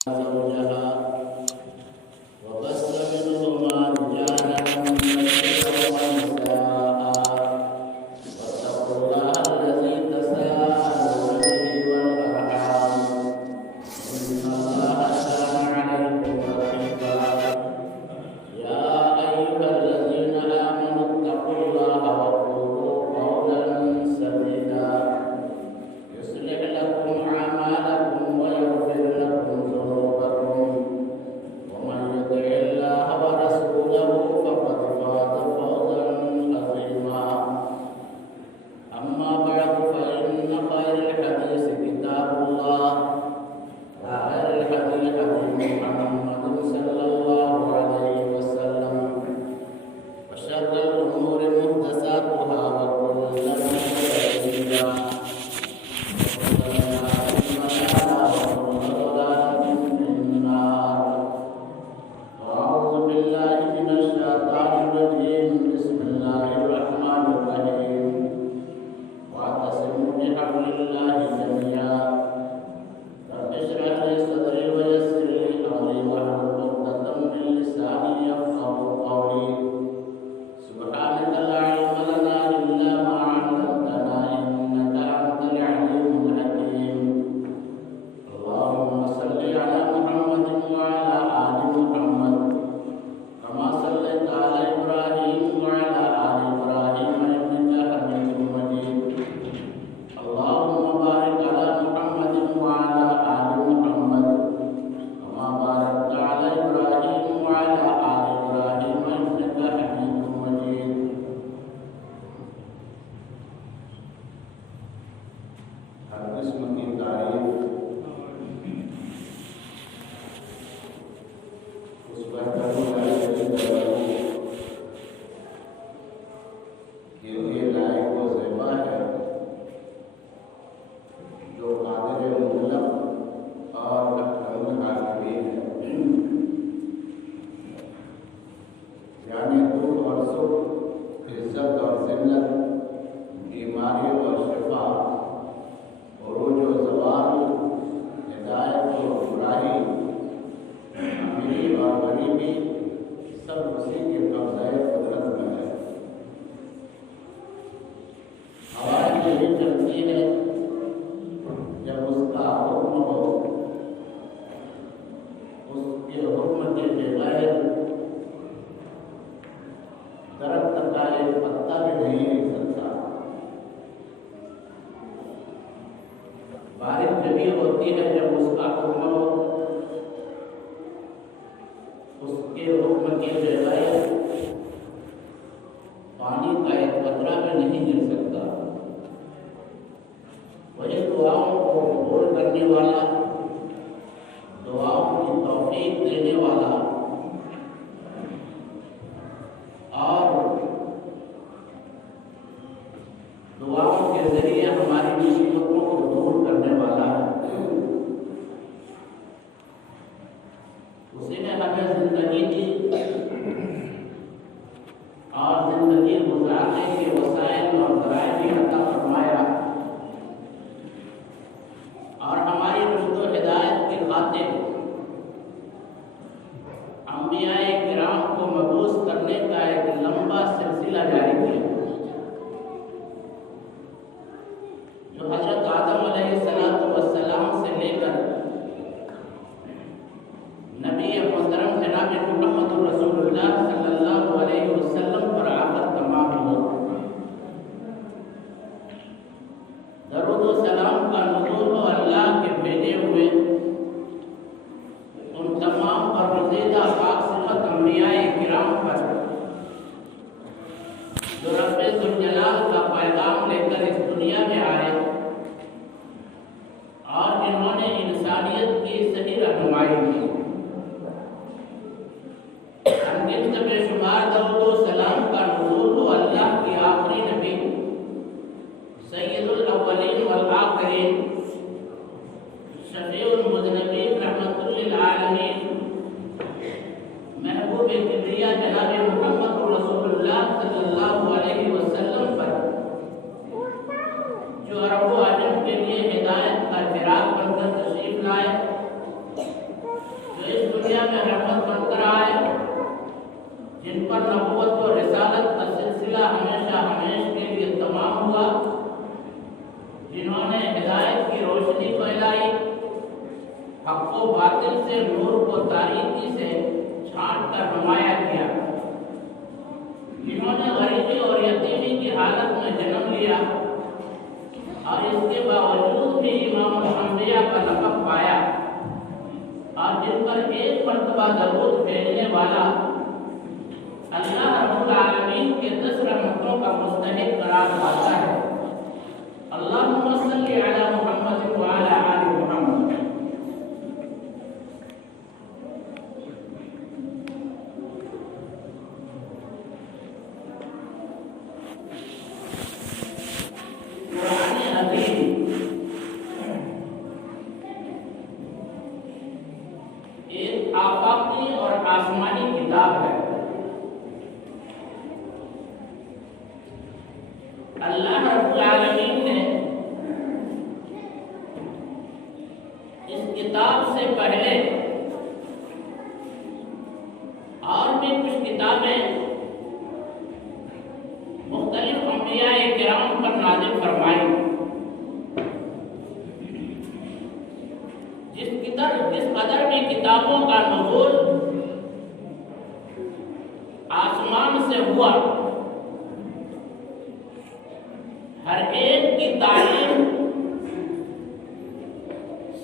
زوجها وبث منهما رجالا كثيرا ونساء واتقوا الله الذي تساءلون به والارحام ان الله كان عليكم رقيبا يا ايها الذين امنوا اتقوا الله وقولوا قولا سديدا يصلح لكم اعمالكم ويغفر لكم ذنوبكم ومن يطع الله ورسوله فقد فاز فوزا عظيما اما بعد فان خير الحديث كتاب الله وخير الحديث هدي محمد صلى الله عليه وسلم وشر الامور محدثاتها وكل محدثه بدعه سبحانك لا علم لنا إلا ما علمتنا إنك أنت العليم الحكيم اللهم صل على محمد وعلى آل محمد كما صليت على إبراهيم وعلى آل إبراهيم إنك حميد مجيد اللهم بارك على محمد وعلى آل محمد كما باركت على إبراهيم وعلى آل إبراهيم إنك حميد مجيد ہر قسم کی تعریف اس بہتر کے لیے لائق و زیبا ہے جو قادر مطلق اور اکرم العالمین ہے یعنی دکھ اور سکھ عزت اور ذلت بیماری اور شفا عروج و زوال ہدایت و گمراہی امیری اور غریبی سب اسی کے قبضۂ قدرت میں ہے ہوا یہی چلتی ہے جب اس کا حکم ہو اس کے حکم کے بغیر درخت کا ایک پتا بھی نہیں ہل سکتا بارش جبھی ہوتی ہے جب اس کا حکم ہو اس کے حکم کے بغیر پانی کا ایک قطرہ بھی نہیں گر سکتا وہی دعاؤں کو قبول کرنے والا دعاؤں کی توفیق دینے والا اور دعاؤں کے ذریعے ہماری مصیبتوں کو دور کرنے والا ہے اسی نے ہمیں زندگی دی اور زندگی گزارنے کے وسائل اور ذرائع بھی عطا فرمایا اور ہماری رشد و ہدایت کی خاطر انبیاء کرام کو مبعوث کرنے کا ایک لمبا سلسلہ جاری کیا جو حضرت آدم علیہ السلام سے لے کر نبی محترم جناب محمد رسول اللہ صلی اللہ علیہ وسلم پر آ کر تمام ہوا درود و سلام کا نزول ہو اللہ کے بھیجے ہوئے ان تمام برگزیدہ پاک صفت انبیاء کرام پر جو رب ذوالجلال کا پیغام لے کر اس دنیا میں آئے اور انہوں نے انسانیت کی صحیح رہنمائی کی انگنت بے شمار درود و سلام کا نزول ہو اللہ کی آخری نبی سید الاولین والآخرین شفیع المذنبین رحمت للعالمین محبوب کبریا جناب محمد رسول اللہ صلی اللہ علیہ وسلم پر جو عرب و عجم کے لیے ہدایت کا چراغ بن کر تشریف لائے حق و باطل سے، نور کو تاریکی سے چھانٹ کر نمایاں کیا، جنہوں نے غریبی اور یتیمی کی حالت میں جنم لیا اور اس کے باوجود بھی امام الانبیاء کا لقب پایا، اور جن پر ایک مرتبہ درود بھیجنے والا اللہ رب العالمین کے 10 رحمتوں کا مستحق قرار پاتا ہے۔ اللہم صلی علی محمد وعلی آل محمد۔ قرآن عظیم ایک آفاقی اور آسمانی کتاب ہے۔ اللہ رب العالمین نے اس کتاب سے پہلے اور بھی کچھ کتابیں مختلف انبیاء کرام پر نازل فرمائی، جس قدر بھی کتابوں کا نزول آسمان سے ہوا، ہر ایک کی تعلیم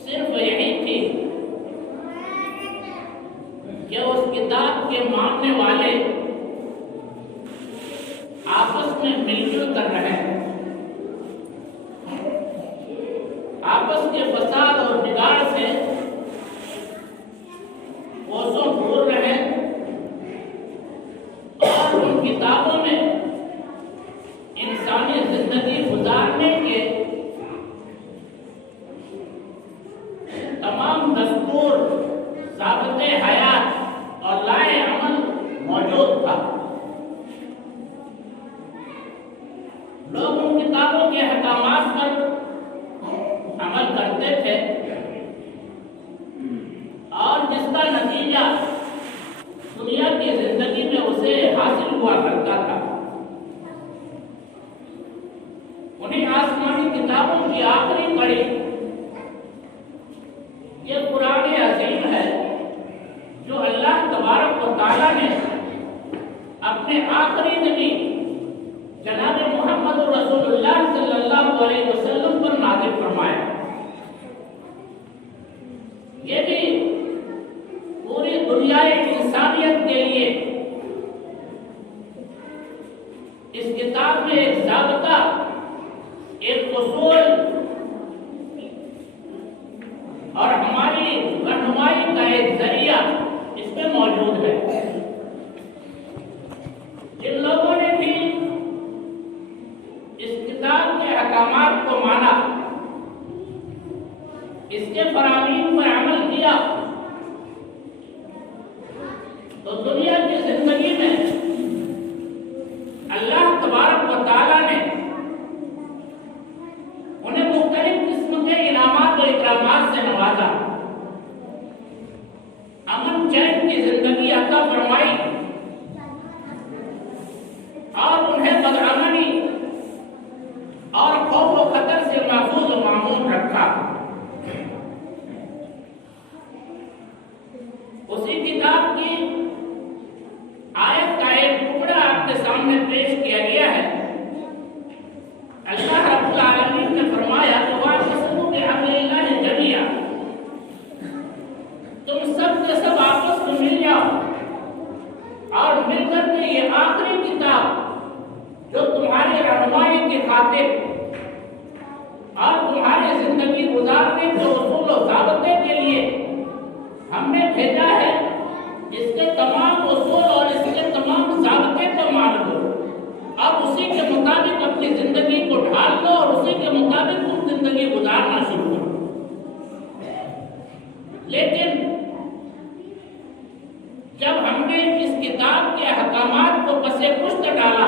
صرف یہی تھی کہ اس کتاب کے ماننے والے آپس میں مل جل کر رہیں، آپس کے فساد اور بگاڑ سے کوسوں دور رہیں، اور ان کتابوں میں انسانی زندگی گزارنے کے تمام دستور، ضابطے حیات اور لائے عمل موجود تھا۔ لوگ ان کتابوں کے احکامات پر عمل کرتے تھے، اور جس کا نتیجہ دنیا کی زندگی میں اسے حاصل ہوا کرتا تھا۔ انہیں آسمانی کتابوں کی آخری کڑی یہ قرآن عظیم ہے، جو اللہ تبارک و تعالیٰ نے اپنے آخری نبی جناب محمد رسول اللہ صلی اللہ علیہ وسلم پر نازل فرمایا۔ یہ بھی پوری دنیا انسانیت کے لیے اس کتاب میں ایک ضابطہ، ایک اصول اور ہماری رہنمائی کا ایک ذریعہ اس میں موجود ہے۔ جن لوگوں نے بھی اس کتاب کے احکامات کو مانا، اس کے فرامین پر عمل کیا، تو دنیا کی زندگی میں اللہ تبارک و تعالیٰ نے انہیں مختلف قسم کے انعامات و اکرامات سے نوازا، امن چین کی زندگی عطا فرمائی، اور انہیں بدامنی اور خوف و خطر سے محفوظ و معمون رکھا۔ اسی کتاب کی آیت کا ایک ٹکڑا آپ کے سامنے پیش کیا گیا ہے۔ اللہ رب العالمین نے فرمایا کہ وَاعْتَصِمُوا بِحَبْلِ اللَّهِ جَمِيعًا، تم سب کے سب آپس میں مل جاؤ اور مل کر کے یہ آخری کتاب جو تمہاری رہنمائی کی خاطر اور تمہاری زندگی گزارنے کے اصول و ضابطے کے لیے ہم نے بھیجا ہے، اس کے تمام اصول اور اس کے تمام ضابطے کو مان لو، اور اسی کے مطابق اپنی زندگی کو ڈھال لو، اور اسی کے مطابق تم زندگی گزارنا شروع کرو۔ لیکن جب ہم نے اس کتاب کے احکامات کو پس پشت ڈالا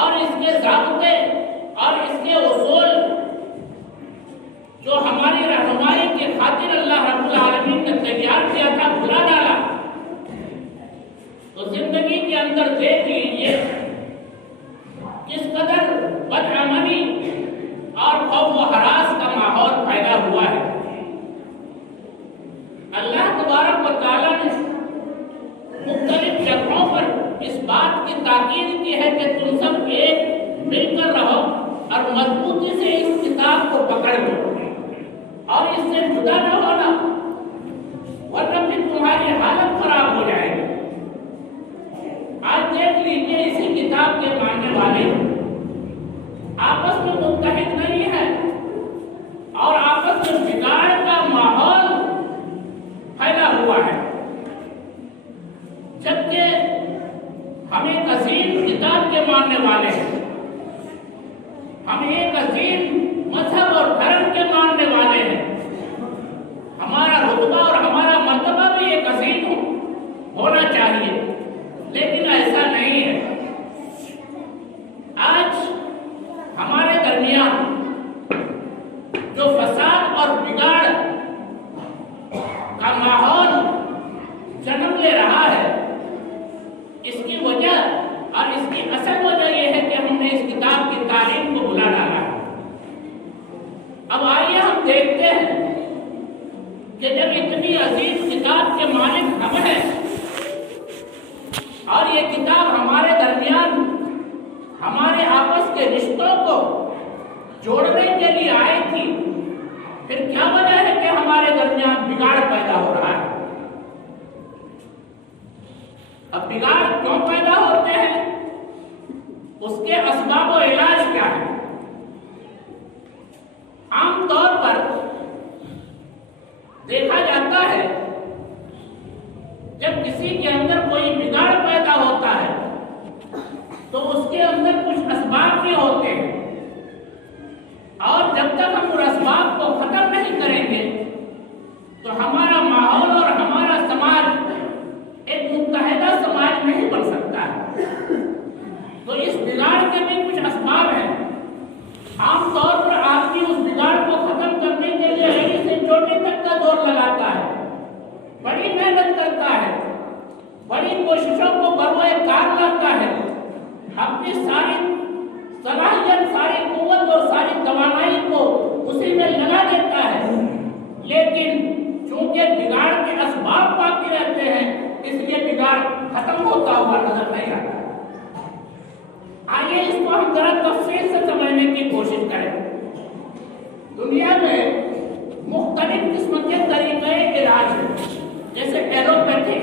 اور اس کے ضابطے اور اس کے اصول جو ہماری رہنمائی کی خاطر اللہ رب العالمین نے تیار کیا تھا بھلا ڈالا، تو زندگی کے اندر دیکھ لیجیے کس قدر بدامنی اور خوف و ہراس کا ماحول پیدا ہوا ہے۔ و تعالیٰ نے مختلف جگہوں پر اس بات کی تاکید کی ہے کہ تم سب ایک مل کر رہو اور مضبوطی سے اس کتاب کو پکڑ لو اور اس سے جدا نہ ہونا، ورنہ پھر تمہاری حالت خراب ہو جائے گی۔ آج دیکھ لیجیے اسی کتاب کے ماننے والے آپس میں متحد نہیں ہیں اور آپس میں بگاڑ کا ماحول پھیلا ہوا ہے، جبکہ ہم ایک عظیم کتاب کے ماننے والے ہیں، ہم ایک عظیم مذہب اور دھرم کے ماننے والے ہیں، ہمارا رتبہ اور ہمارا مرتبہ بھی ایک عظیم ہونا چاہیے، لیکن ایسا نہیں ہے۔ آج ہمارے درمیان جو فساد اور بگاڑ کا ماحول جنم لے رہا ہے، اس کی وجہ اور اس کی اصل وجہ یہ ہے کہ ہم نے اس کتاب کی تعلیم کو بھلا ڈالا ہے۔ اب آئیے ہم دیکھتے ہیں کہ جب اتنی عظیم کتاب کے مالک ہم ہیں اور یہ کتاب ہمارے درمیان ہمارے آپس کے رشتوں کو جوڑنے کے لیے آئی تھی، پھر کیا وجہ ہے کہ ہمارے درمیان بگاڑ پیدا ہو رہا ہے؟ اب بگاڑ کیوں پیدا ہوتے ہیں؟ اس کے اسباب و علاج کیا ہے؟ عام طور پر دیکھا جاتا ہے جب کسی کے اندر کوئی بگاڑ پیدا ہوتا ہے تو اس کے اندر کچھ اسباب بھی ہوتے ہیں، اور جب تک ہم ان اسباب کو ختم نہیں کریں گے تو ہمارا ماحول اور ہمارا سماج ایک متحدہ سماج نہیں بن سکتا ہے۔ تو اس بگاڑ کے بھی کچھ اسباب ہیں۔ عام طور پر آدمی اس بگاڑ کو ختم کرنے کے لیے بڑی سے چھوٹے تک کا زور لگاتا ہے، بڑی محنت کرتا ہے، بڑی کوششوں کو بروئے کار لاتا ہے، اپنی ساری صلاحیت، ساری قوت اور ساری توانائی کو اسی میں لگا دیتا ہے، لیکن چونکہ بگاڑ کے اسباب باقی رہتے ہیں اس لیے بگاڑ ختم ہوتا ہوا نظر نہیں آتا۔ آئیے اس کو ہم ذرا تفصیل سے سمجھنے کی کوشش کریں۔ دنیا میں مختلف قسم کے طریقے علاج ہیں، جیسے ایلوپیتھک،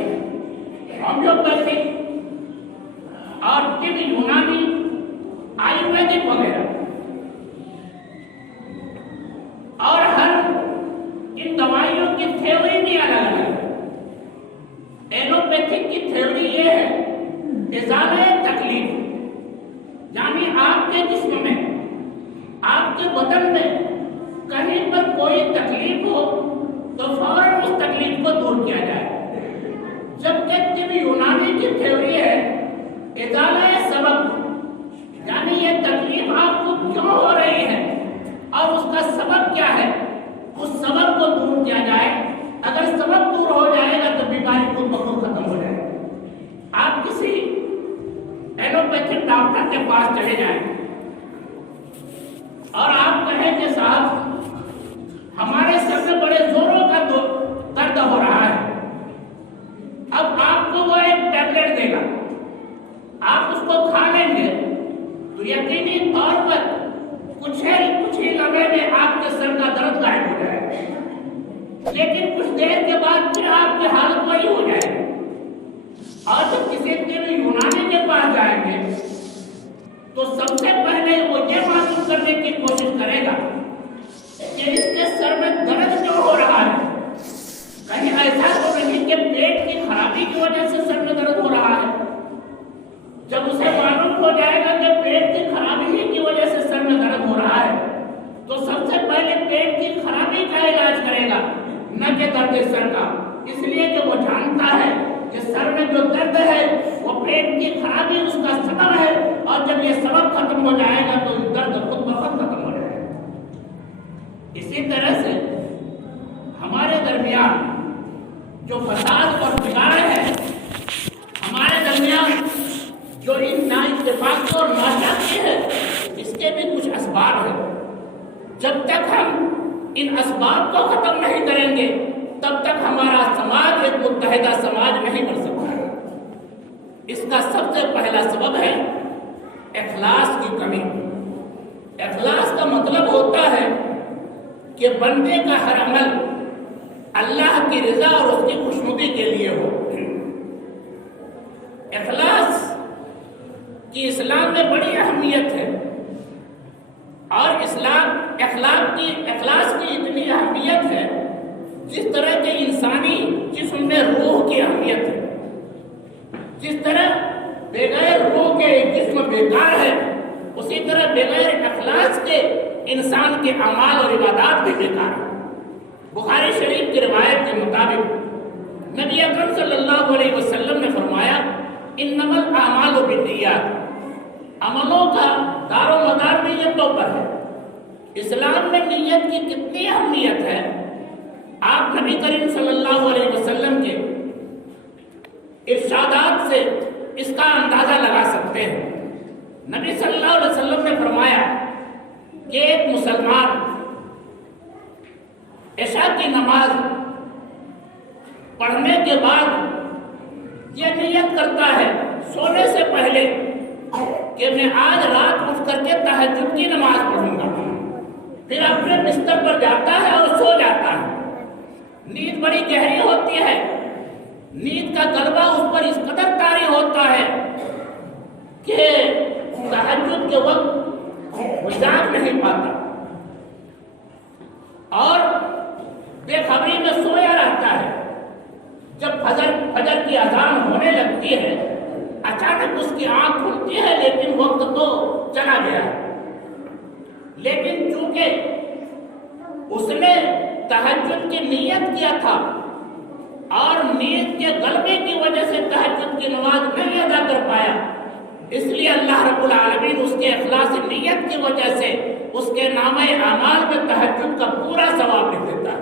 ہومیوپیتھک اور طب یونانی، آیورویدک وغیرہ، اور ہر ان دوائیوں کی تھیوری بھی الگ الگ ہے۔ ایلوپیتھک کی تھیوری یہ ہے ازالہ تکلیف، یعنی آپ کے جسم میں، آپ کے بدن میں کہیں پر کوئی تکلیف ہو تو فوراً اس تکلیف کو دور کیا جائے، جبکہ طب یونانی کی تھیوری ہے ازالہ سبب، یعنی یہ تکلیف آپ کو کیوں ہو رہی ہے اور اس کا سبب کیا ہے، اس سبب کو دور کیا جائے۔ اگر سبب دور ہو جائے گا تو بیماری خود بخود ختم ہو جائے گا۔ آپ کسی ایلوپیتھک ڈاکٹر کے پاس چلے جائیں اور آپ کہیں کہ صاحب ہمارے سر میں بڑے زوروں کا درد ہو رہا ہے، اب آپ کو وہ ایک ٹیبلٹ دے گا، آپ اس کو کھا لیں گے تو یقینی طور پر کچھ ہی لمحے میں آپ کے سر کا درد غائب ہو جائے گا، لیکن کچھ دیر کے بعد پھر آپ کی حالت وہی ہو جائے گی۔ اور جب کسی طب یونانی کے پاس جائیں گے تو سب سے پہلے وہ یہ معلوم کرنے کی کوشش کرے گا کہ اس کے سر میں درد کیوں ہو رہا ہے، کہیں ایسا تو نہیں کہ پیٹ کی خرابی کی وجہ سے سر میں درد ہو رہا ہے۔ جب اسے معلوم ہو جائے گا کہ پیٹ کی خرابی کی وجہ سے سر میں درد ہو رہا ہے تو سب سے پہلے پیٹ کی خرابی کا علاج کرے گا، نہ کہ درد سر کا، اس لیے کہ وہ جانتا ہے کہ سر میں جو درد ہے وہ پیٹ کی خرابی اس کا سبب ہے، اور جب یہ سبب ختم ہو جائے گا تو درد خود بخود ختم ہو جائے گا۔ اسی طرح سے ہمارے درمیان جو فساد اور بگاڑ ہے، ہمارے درمیان جو ان نااتفاقی اور ناچاکی ہے، اس کے بھی کچھ اسباب ہیں۔ جب تک ہم ان اسباب کو ختم نہیں کریں گے تب تک ہمارا سماج ایک متحدہ سماج نہیں بن سکتا۔ اس کا سب سے پہلا سبب ہے اخلاص کی کمی۔ اخلاص کا مطلب ہوتا ہے کہ بندے کا ہر عمل اللہ کی رضا اور اس کی خوشنودی کے لیے ہو۔ اخلاص کی اسلام میں بڑی اہمیت ہے، اور اخلاص کی اتنی اہمیت ہے جس طرح کے انسانی جسم میں روح کی اہمیت ہے۔ جس طرح بغیر روح کے جسم بیکار ہے، اسی طرح بغیر اخلاص کے انسان کے اعمال اور عبادات بھی بیکار ہیں۔ بخاری شریف کی روایت کے مطابق نبی اکرم صلی اللہ علیہ وسلم نے فرمایا انما الاعمال بالنیات، عملوں کا دار و مدار نیتوں پر ہے۔ اسلام میں نیت کی کتنی اہمیت ہے آپ نبی کریم صلی اللہ علیہ وسلم کے ارشادات سے اس کا اندازہ لگا سکتے ہیں۔ نبی صلی اللہ علیہ وسلم نے فرمایا کہ ایک مسلمان عشاء کی نماز پڑھنے کے بعد یہ نیت کرتا ہے سونے سے پہلے کہ میں آج رات اٹھ کر کے تہجد کی نماز پڑھوں گا، پھر اپنے بستر پر جاتا ہے اور سو جاتا ہے۔ نیند بڑی گہری ہوتی ہے، نیند کا غلبہ اس پر اس قدر طاری ہوتا ہے کہ تہجد کے وقت وہ جاگ نہیں پاتا اور بے خبری میں سویا رہتا ہے۔ جب فجر کی اذان ہونے لگتی ہے اچانک اس کی آنکھ کھلتی ہے، لیکن وقت تو چلا گیا ہے۔ لیکن چونکہ اس نے تہجد کی نیت کیا تھا اور نیند کے غلبے کی وجہ سے تہجد کی نماز نہیں ادا کر پایا، اس لیے اللہ رب العالمین اس کے اخلاص نیت کی وجہ سے اس کے نامہ اعمال میں تہجد کا پورا ثواب لکھ دیتا ہے۔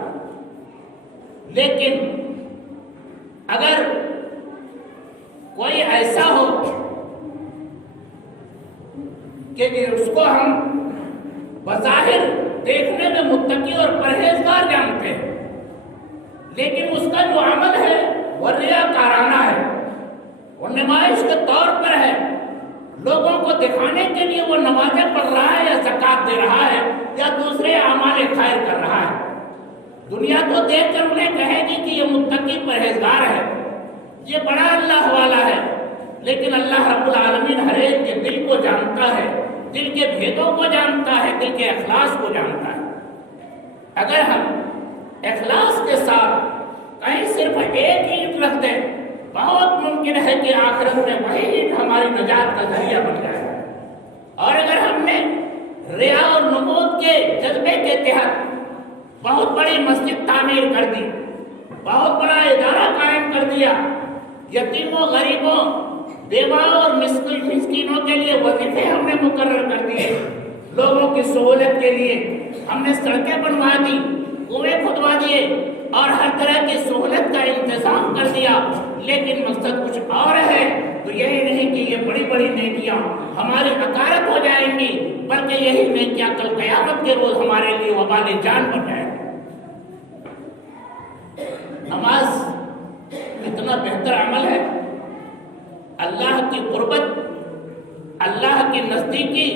لیکن اگر کوئی ایسا ہو کہ اس کو ہم بظاہر دیکھنے میں متقی اور پرہیزگار جانتے ہیں، لیکن اس کا جو عمل ہے وہ ریاکارانہ ہے، وہ نمائش کے طور پر ہے، لوگوں کو دکھانے کے لیے وہ نمازیں پڑھ رہا ہے یا زکات دے رہا ہے یا دوسرے اعمال خیر کر رہا ہے۔ دنیا تو دیکھ کر انہیں کہے گی کہ یہ متقی پرہیزگار ہے، یہ بڑا اللہ والا ہے، لیکن اللہ رب العالمین ہر ایک کے دل کو جانتا ہے، دل کے بھیدوں کو جانتا ہے، دل کے اخلاص کو جانتا ہے۔ اگر ہم اخلاص کے ساتھ کہیں صرف ایک اینٹ رکھ دیں، بہت ممکن ہے کہ آخرت میں وہی اینٹ ہماری نجات کا ذریعہ بن جائے۔ اور اگر ہم نے ریا اور نمود کے جذبے کے تحت بہت بڑی مسجد تعمیر کر دی، بہت بڑا ادارہ قائم کر دیا، یتیموں، غریبوں، بیواؤں اور مسکینوں کے لیے وظیفے ہم نے مقرر کر دیے، لوگوں کی سہولت کے لیے ہم نے سڑکیں بنوا دی، کنویں کھدوا دیے اور ہر طرح کی سہولت کا انتظام کر دیا، لیکن مقصد کچھ اور ہے، تو یہی نہیں کہ یہ بڑی بڑی نیکیاں ہماری عکارت ہو جائیں گی، بلکہ یہی نیکیاں کل قیامت کے روز ہمارے لیے وبال جان بن جائیں گی۔ نماز اتنا بہتر عمل ہے، اللہ کی قربت، اللہ کی نزدیکی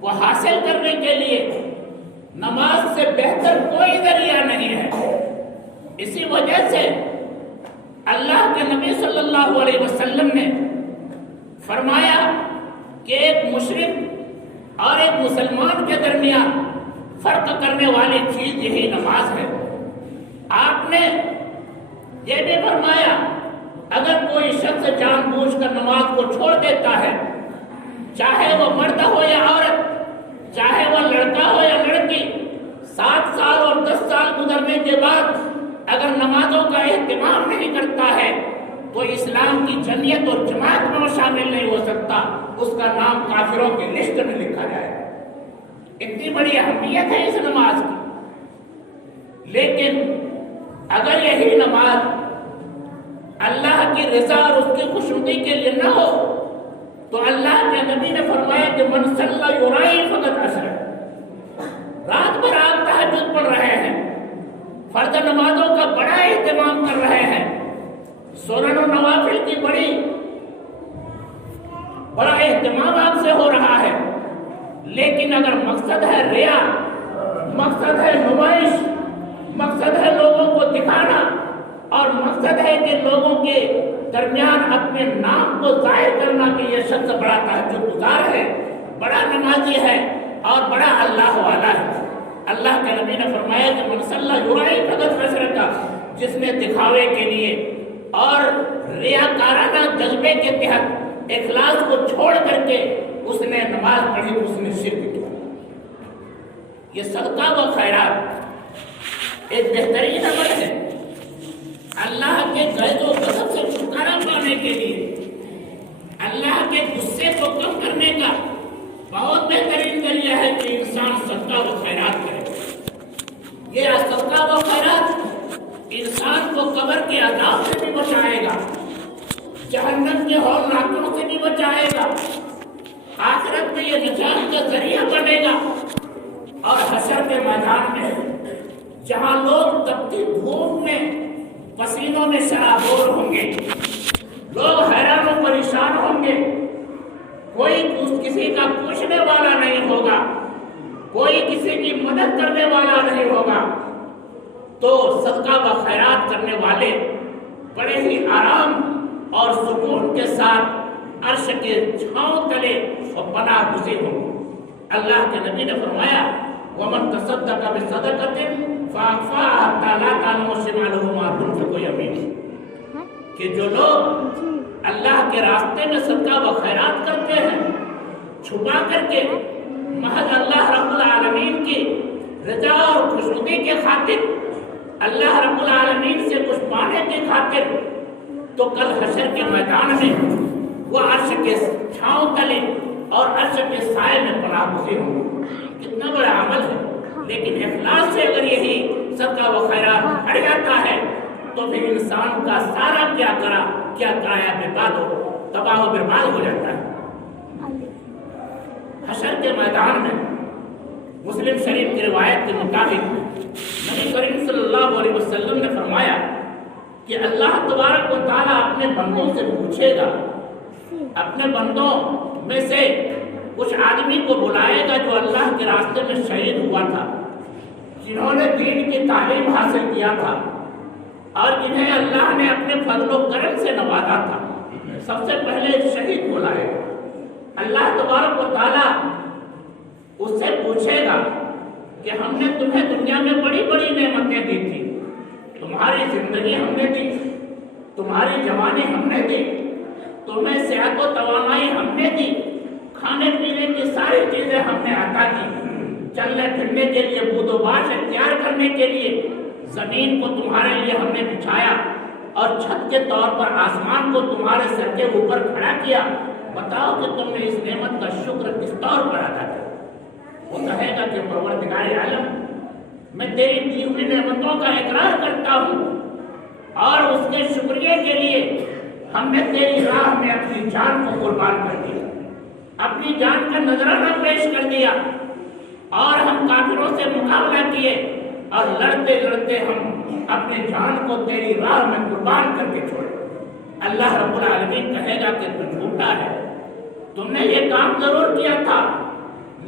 کو حاصل کرنے کے لیے نماز سے بہتر کوئی ذریعہ نہیں ہے۔ اسی وجہ سے اللہ کے نبی صلی اللہ علیہ وسلم نے فرمایا کہ ایک مشرک اور ایک مسلمان کے درمیان فرق کرنے والی چیز یہی نماز ہے۔ آپ نے یہ بھی فرمایا اگر کوئی شخص جان بوجھ کر نماز کو چھوڑ دیتا ہے، چاہے وہ مرد ہو یا عورت، چاہے وہ لڑکا ہو یا لڑکی، 7 سال اور 10 سال گزرنے کے بعد اگر نمازوں کا اہتمام نہیں کرتا ہے تو اسلام کی جمعیت اور جماعت میں وہ شامل نہیں ہو سکتا، اس کا نام کافروں کی لسٹ میں لکھا جائے۔ اتنی بڑی اہمیت ہے اس نماز کی۔ لیکن اگر یہی نماز اللہ کی رضا اور اس کی خوشنودی کے لیے نہ ہو تو اللہ کے نبی نے فرمایا کہ من صلی یرائی فقط اشرک، رات بھر آپ تہجد پڑھ رہے ہیں، فرض نمازوں کا بڑا اہتمام کر رہے ہیں، سنن و نوافل کی بڑا اہتمام آپ سے ہو رہا ہے، لیکن اگر مقصد ہے ریا، مقصد ہے نمائش، مقصد ہے لوگوں کو دکھانا، اور مقصد ہے کہ لوگوں کے درمیان اپنے نام کو ظاہر کرنا کہ یہ شخص بڑا تہجد گزار ہے، بڑا نمازی ہے اور بڑا اللہ والا ہے، اللہ کے نبی نے فرمایا کہ من صلی یرائی فقد اشرک، جس نے دکھاوے کے لیے اور ریاکارانہ جذبے کے تحت اخلاص کو چھوڑ کر کے اس نے نماز پڑھی، اس نے شرک کیا۔ یہ صدقہ و خیرات ایک بہترین عمل ہے اللہ کے غضب و غضب سے چھٹکارا پانے کے لیے، اللہ کے غصے کو کم کرنے کا بہت بہترین ذریعہ ہے کہ انسان صدقہ و خیرات کرے۔ یہ صدقہ و خیرات انسان کو قبر کے عذاب سے بھی بچائے گا، جہنم کے ہولناکوں سے بھی بچائے گا، آخرت میں یہ نجات کا ذریعہ بنے گا، اور حشر کے میدان میں جہاں لوگ تپتی دھوپ میں پسینوں میں شرابور ہوں گے، لوگ حیران و پریشان ہوں گے، کوئی کسی کا پوچھنے والا نہیں ہوگا، کوئی کسی کی مدد کرنے والا نہیں ہوگا، تو صدقہ و خیرات کرنے والے بڑے ہی آرام اور سکون کے ساتھ عرش کے چھاؤں تلے اور پناہ گزین ہوں گے۔ اللہ کے نبی نے فرمایا وَمَن تَصَدَّقَ بِصَدَقَةٍ فَأَخْفَاهَا حَتَّىٰ لَا تَعْلَمَ شِمَالُهُ مَا تُنفِقُ يَمِينُهُ، کہ جو لوگ اللہ کے راستے میں صدقہ و خیرات کرتے ہیں چھپا کر کے محض اللہ رب العالمین کی رضا اور خوشنودی کے خاطر، اللہ رب العالمین سے کچھ پانے کی خاطر، تو کل حشر کے میدان میں وہ عرش کے چھاؤں تلے اور عرش کے سائے میں پناہ گزین ہوں۔ کتنا بڑا عمل ہے، لیکن اخلاص سے اگر یہی صدقہ و خیرات ہٹ جاتا ہے تو پھر انسان کا سارا کیا کرایا برباد ہو، تباہ و برباد ہو جاتا ہے۔ حشر کے میدان میں مسلم شریف کی روایت کے مطابق نبی کریم صلی اللہ علیہ وسلم نے فرمایا کہ اللہ تبارک و تعالیٰ اپنے بندوں سے پوچھے گا، اپنے بندوں میں سے کچھ آدمی کو بلائے گا جو اللہ کے راستے میں شہید ہوا تھا، جنہوں نے دین کی تعلیم حاصل کیا تھا اور جنہیں اللہ نے اپنے فضل و کرم سے نوازا تھا، سب سے پہلے شہید بلائے گا۔ اللہ تبارک و تعالیٰ اس سے پوچھے گا کہ ہم نے تمہیں دنیا میں بڑی بڑی نعمتیں دی تھی، تمہاری زندگی ہم نے دی، تمہاری جوانی ہم نے دی، تمہیں صحت و توانائی ہم نے دی، کھانے پینے کی ساری چیزیں ہم نے عطا کی، چلنے پھرنے کے لیے بود و باش اختیار کرنے کے لیے زمین کو تمہارے لیے ہم نے بچھایا اور چھت کے طور پر آسمان کو تمہارے سر کے اوپر کھڑا کیا، بتاؤ کہ تم نے اس نعمت کا شکر کس طور پر ادا کیا؟ وہ کہے گا کہ پروردگار عالم، میں تیری دی ہوئی نعمتوں کا اقرار کرتا ہوں اور اس کے شکریہ کے لیے ہم نے تیری راہ میں اپنی جان کو قربان کر دیا، اپنی جان کا نذرانہ پیش کر دیا، اور ہم کافروں سے مقابلہ کیے اور لڑتے لڑتے ہم اپنے جان کو تیری راہ میں قربان کر کے چھوڑے۔ اللہ رب العالمین کہے گا کہ تو جھوٹا ہے، تم نے یہ کام ضرور کیا تھا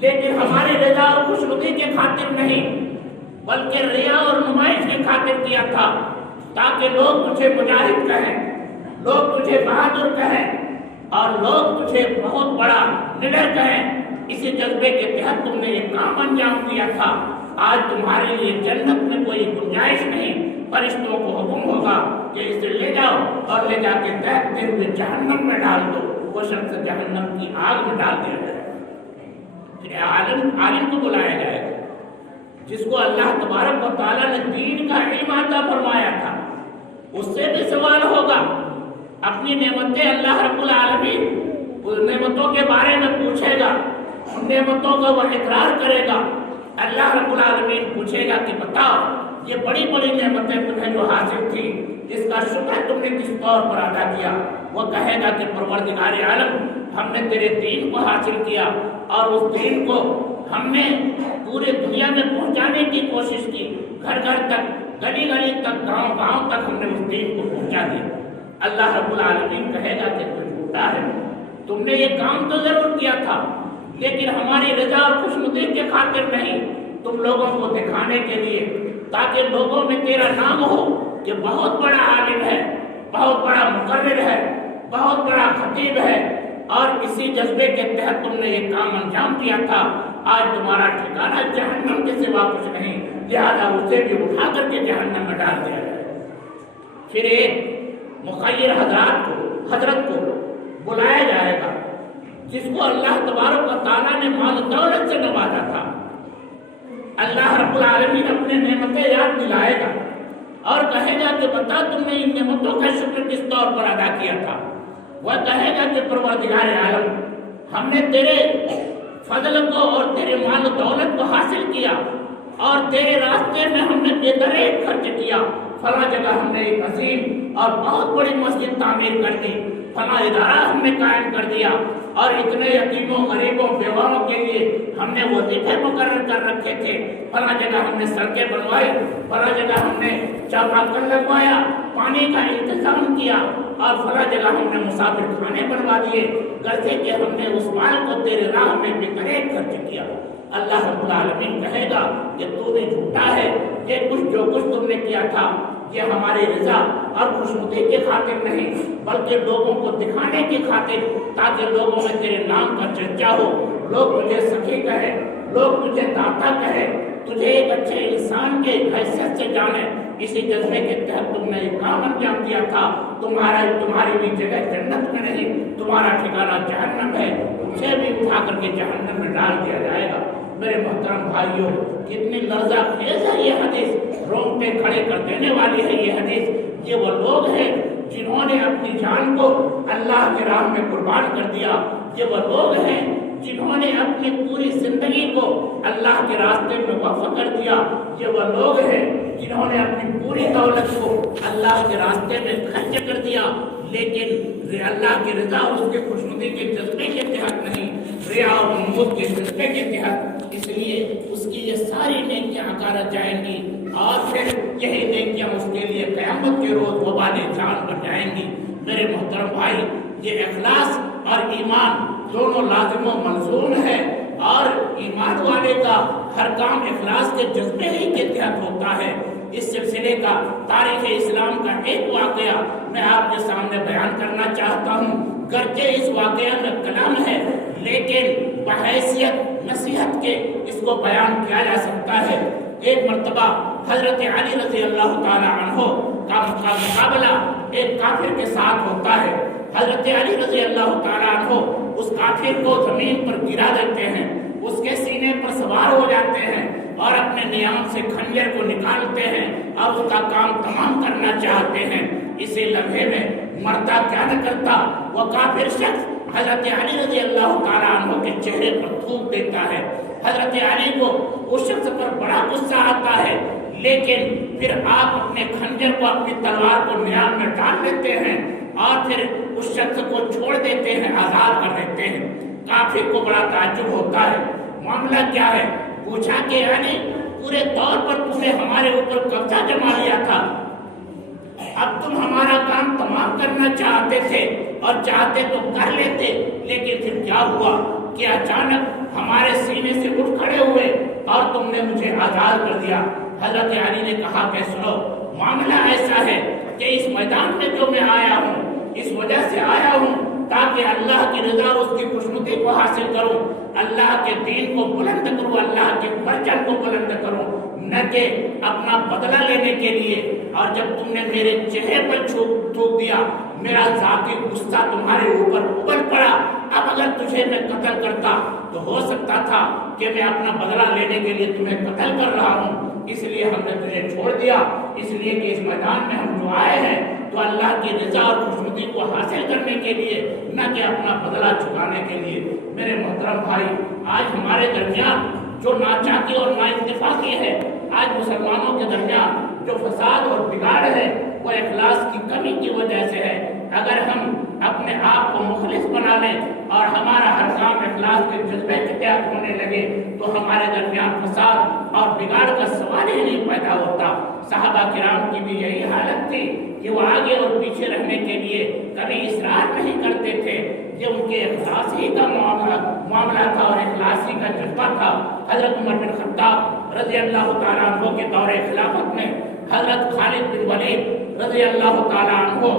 لیکن ہماری رضا اور خوشنودی کے خاطر نہیں بلکہ ریا اور نمائش کی خاطر کیا تھا، تاکہ لوگ تجھے مجاہد کہیں، لوگ تجھے بہادر کہیں اور لوگ تجھے بہت بڑا لیڈر کہیں۔ اسی جذبے کے تحت تم نے یہ کام انجام دیا تھا۔ آج تمہارے لیے جنت میں کوئی گنجائش نہیں، فرشتوں کو حکم ہوگا کہ اسے لے جاؤ اور لے جا کے دہتے ہوئے جہنم میں ڈال دو، وہ شخص جہنم کی آگ میں ڈال دیا جائے۔ پھر عالم کو بلایا جائے گا جس کو اللہ تبارک و تعالیٰ نے دین کا علم عطا فرمایا تھا، اس سے بھی سوال ہوگا، اپنی نعمتیں اللہ رب العالمین اس نعمتوں کے بارے میں پوچھے گا، ان نعمتوں کا وہ اقرار کرے گا۔ اللہ رب العالمین پوچھے گا کہ بتاؤ یہ بڑی بڑی نعمتیں تمہیں جو حاصل تھی اس کا شکر تم نے کس طور پر ادا کیا؟ وہ کہے گا کہ پروردگار عالم، ہم نے تیرے دین کو حاصل کیا اور اس دین کو ہم نے پورے دنیا میں پہنچانے کی کوشش کی، گھر گھر تک، گلی گلی تک، گاؤں گاؤں تک ہم نے اس دین کو پہنچا دیا۔ اللہ رب العالمین کہے گا کہ تو جھوٹا ہے، تم نے یہ کام تو ضرور کیا تھا لیکن ہماری رضا اور خوشنودی کے خاطر نہیں، تم لوگوں کو دکھانے کے لیے، تاکہ لوگوں میں تیرا نام ہو کہ بہت بڑا عالم ہے، بہت بڑا مقرر ہے، بہت بڑا خطیب ہے، اور اسی جذبے کے تحت تم نے یہ کام انجام دیا تھا۔ آج تمہارا ٹھکانہ جہنم کے سوا کچھ نہیں، لہذا اسے بھی اٹھا کر کے جہنم میں ڈال دیا جائے۔ پھر ایک مخیر حضرت کو بلایا جائے گا جس کو اللہ تبارک و تعالیٰ نے مال و دولت سے نوازا تھا۔ اللہ رب العالمین اپنے نعمتیں یاد دلائے گا اور کہے گا کہ بتا تم نے ان نعمتوں کا شکر کس طور پر ادا کیا تھا۔ وہ کہے گا کہ پروردگار عالم، ہم نے تیرے فضل کو اور تیرے مال و دولت کو حاصل کیا اور تیرے راستے میں ہم نے بے دریغ خرچ کیا، فلاں جگہ ہم نے ایک عظیم اور بہت بڑی مسجد تعمیر کر دی، فلاں ادارہ ہم نے قائم کر دیا، اور اتنے یتیموں غریبوں بیواؤں کے لیے ہم نے وظیفے مقرر کر رکھے تھے، فلاں جگہ ہم نے سڑکیں بنوائی، فلاں جگہ ہم نے چاپاکل لگوایا، پانی کا انتظام کیا، اور فلاں جگہ ہم نے مسافر خانے بنوا دیے، غرضے کہ ہم نے اس مال کو تیرے راہ میں بے دریغ خرچ کیا۔ اللہ رب العالمین کہے گا کہ تو بھی جھوٹا ہے، یہ جو کچھ تم نے کیا تھا یہ ہماری رضا اور خوشنودی کے خاطر نہیں بلکہ لوگوں کو دکھانے کی خاطر، تاکہ لوگوں میں تیرے نام کا چرچا ہو، لوگ تجھے سخی کہے، لوگ تجھے داتا کہے، تجھے ایک اچھے انسان کے حیثیت سے جانے۔ اسی جذبے کے تحت تم نے ایک کام انجام دیا تھا۔ تمہاری بھی جگہ جنت میں نہیں، تمہارا ٹھکانہ جہنم ہے، اسے بھی اٹھا کر کے جہنم میں ڈال دیا جائے گا۔ میرے محترم بھائیوں، کتنی لرزہ خیز ہے یہ حدیث، رونگٹے کھڑے کر دینے والی ہے یہ حدیث۔ یہ وہ لوگ ہیں جنہوں نے اپنی جان کو اللہ کے راہ میں قربان کر دیا، یہ وہ لوگ ہیں جنہوں نے اپنی پوری زندگی کو اللہ کے راستے میں وقف کر دیا، یہ وہ لوگ ہیں جنہوں نے اپنی پوری دولت کو اللہ کے راستے میں خرچ کر دیا، لیکن اللہ کی رضا اور اس کے خوشنودی کے جذبے کے تحت نہیں، ریا اور نمود کے جذبے کے تحت۔ اس لیے اس کی یہ ساری نیکیاں غارت جائیں گی، اور پھر یہی نیکیاں اس کے لیے قیامت کے روز وبال جان بن جائیں گی۔ میرے محترم بھائی، یہ اخلاص اور ایمان دونوں لازم و ملزوم ہے، اور ایمان والے کا ہر کام اخلاص کے جذبے ہی کے تحت ہوتا ہے۔ اس سلسلے کا تاریخ اسلام کا ایک واقعہ میں آپ کے سامنے بیان کرنا چاہتا ہوں، گرچہ اس واقعہ میں کلام ہے لیکن بحیثیت نصیحت کے اس کو بیان کیا جا سکتا ہے۔ ایک مرتبہ حضرت علی رضی اللہ تعالی عنہ کا مقابلہ ایک کافر کے ساتھ ہوتا ہے۔ حضرت علی رضی اللہ تعالی عنہ اس کافر کو زمین پر گرا دیتے ہیں، اس کے سینے پر سوار ہو جاتے ہیں اور اپنے نیام سے خنجر کو نکالتے ہیں اور اس کا کام تمام کرنا چاہتے ہیں۔ اسی لمحے میں مرتا کیا نہ کرتا، وہ کافر شخص حضرت علی رضی اللہ تعالی عنہ کے چہرے پر تھوک دیتا ہے۔ حضرت علی کو اس شخص پر بڑا غصہ آتا ہے، لیکن پھر آپ اپنے خنجر کو، اپنی تلوار کو نیام میں ڈال لیتے ہیں اور پھر اس شخص کو چھوڑ دیتے ہیں، آزاد کر دیتے ہیں۔ کافر کو بڑا تعجب ہوتا ہے، معاملہ کیا ہے؟ پوچھا کہ علی، پورے طور پر تم نے ہمارے اوپر قبضہ جما لیا تھا، اب تم ہمارا کام تمام کرنا چاہتے تھے اور چاہتے تو کر لیتے، لیکن پھر کیا ہوا کہ اچانک ہمارے سینے سے اٹھ کھڑے ہوئے اور تم نے مجھے آزاد کر دیا۔ حضرت علی نے کہا کہ سنو، معاملہ ایسا ہے کہ اس میدان میں جو میں آیا ہوں اس وجہ سے آیا ہوں تاکہ اللہ کی رضا اور اس کی خوشنودی کو حاصل کروں، اللہ کے دین کو بلند کروں، اللہ کے پرچم کو بلند کروں، نہ کہ اپنا بدلہ لینے کے لیے۔ اور جب تم نے میرے چہرے پر تھوک دیا، میرا ذاتی غصہ تمہارے اوپر ابل پڑا۔ اب اگر تجھے میں قتل کرتا تو ہو سکتا تھا کہ میں اپنا بدلہ لینے کے لیے تمہیں قتل کر رہا ہوں، اس لیے ہم نے تجھے چھوڑ دیا، اس لیے کہ اس میدان میں ہم جو آئے ہیں تو اللہ کی رضا اور خوشنودی کو حاصل کرنے کے لیے، نہ کہ اپنا بدلہ چکانے کے لیے۔ میرے محترم بھائی، آج ہمارے درمیان جو ناچاکی اور نااتفاقی ہے، آج مسلمانوں کے درمیان جو فساد اور بگاڑ ہے، وہ اخلاص کی کمی کی وجہ سے ہے۔ اگر ہم اپنے آپ کو مخلص بنا لیں اور ہمارا ہر کام اخلاص کے جذبے کے تحت ہونے لگے تو ہمارے درمیان فساد اور بگاڑ کا سوال ہی نہیں پیدا ہوتا۔ صحابہ کرام کی بھی یہی حالت تھی کہ وہ آگے اور پیچھے رہنے کے لیے کبھی اصرار نہیں کرتے تھے، یہ ان کے اخلاص ہی کا معاملہ تھا اور اخلاص ہی کا جذبہ تھا۔ حضرت عمر بن خطاب رضی اللہ تعالیٰ عنہ کے دور خلافت میں حضرت خالد بن ولید رضی اللہ تعالیٰ عنہ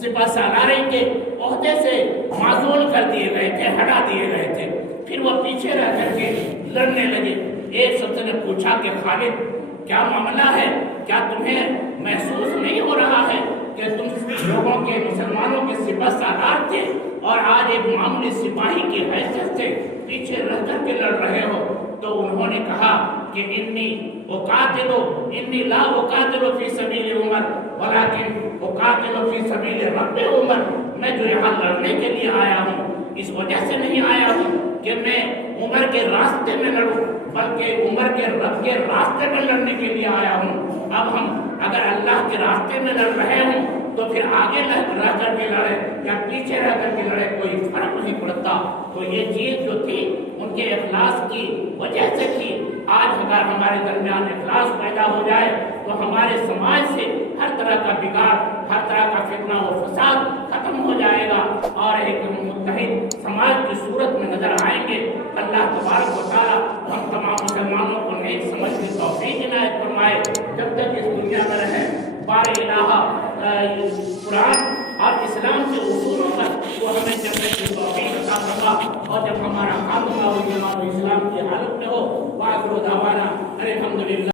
سپہ سالاری کے عہدے سے معزول کر دیے گئے تھے، ہٹا دیے گئے تھے۔ پھر وہ پیچھے رہ کر کے لڑنے لگے۔ ایک شخص نے پوچھا کہ خالد کیا معاملہ ہے، کیا تمہیں محسوس نہیں ہو رہا ہے کہ تم لوگوں کے مسلمانوں کے سپہ سالار تھے اور آج ایک معمولی سپاہی کی حیثیت سے پیچھے رہ کر کے لڑ رہے ہو؟ تو انہوں نے کہا کہ انی لا اقاتل فی سبیل عمر ولکن اقاتل فی سبیل رب عمر، میں جو یہاں لڑنے کے لیے آیا ہوں اس وجہ سے نہیں آیا ہوں کہ میں عمر کے راستے میں لڑوں، بلکہ عمر کے رب کے راستے میں لڑنے کے لیے آیا ہوں۔ اب ہم اگر اللہ کے راستے میں لڑ رہے ہوں تو پھر آگے رہ کر کے لڑے یا پیچھے رہ کر کے لڑے کوئی فرق نہیں پڑتا۔ تو یہ چیز جو تھی ان کے اخلاص کی وجہ سے تھی۔ آج اگر ہمارے درمیان اخلاص پیدا ہو جائے تو ہمارے سماج سے ہر طرح کا بگاڑ، ہر طرح کا فتنہ و فساد ختم ہو جائے گا اور ایک متحد سماج کی صورت میں نظر آئیں گے۔ اللہ تبارک و تعالیٰ ہم تمام مسلمانوں کو نیک سمجھ کی توفیق عنایت فرمائے۔ جب تک اس دنیا میں رہیں بار الہ قرآن اور اسلام کے اصولوں پر وہ ہمیں چلنے کی توفیق عطا فرما، اور جب ہمارا خاتمہ ہو ایمان و اسلام کی حالت میں ہو، وآخر دعوانا الحمدللہ۔